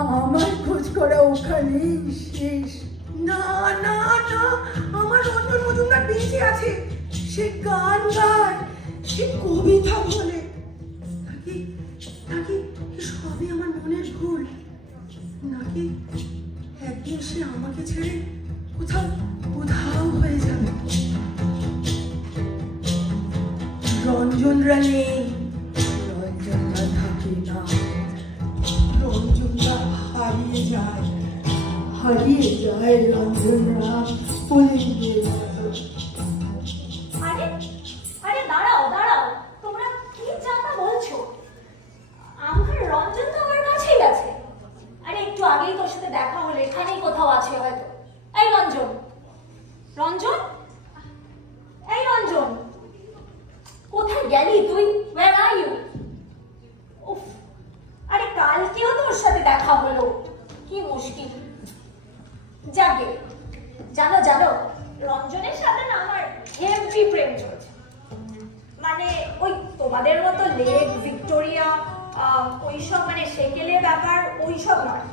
আমার খোঁজ করা ওখানেই শেষ। না না না, আমার রঞ্জন মজুমদার বেঁচে আছে। সে গান গায়, সে কবিতা বলে। নাকি নাকি সবই আমার মনের ভুল? নাকি একদিন সে আমাকে ছেড়ে কোথাও কোথাও হয়ে যাবে? রঞ্জনরা নেই, রঞ্জনরা থাকে না, রঞ্জনরা হারিয়ে যায়, হারিয়ে যায় রঞ্জনরা পলিদের মতো। আরে আরে দাঁড়াও দাঁড়াও, তোমরা কি জানা বলছো? আমার রঞ্জন তো আমার কাছেই আছে। আরে একটু আগেই তোর সাথে দেখা হলো, এখানেই কোথাও আছে হয়তো। এই রঞ্জন, রঞ্জন, এই রঞ্জন, কোথায় গেলি তুই? Where are you? উফ, আরে কালকেও তোর সাথে দেখা হলো, কি মুশকিল। যাকে জানো জানো, রঞ্জনের সাথে না আমার হেভি প্রেম চলছে। মানে ওই তোমাদের মতো লেক ভিক্টোরিয়া ওইসব মানে সেকেলের ব্যাপার ওইসব নয়।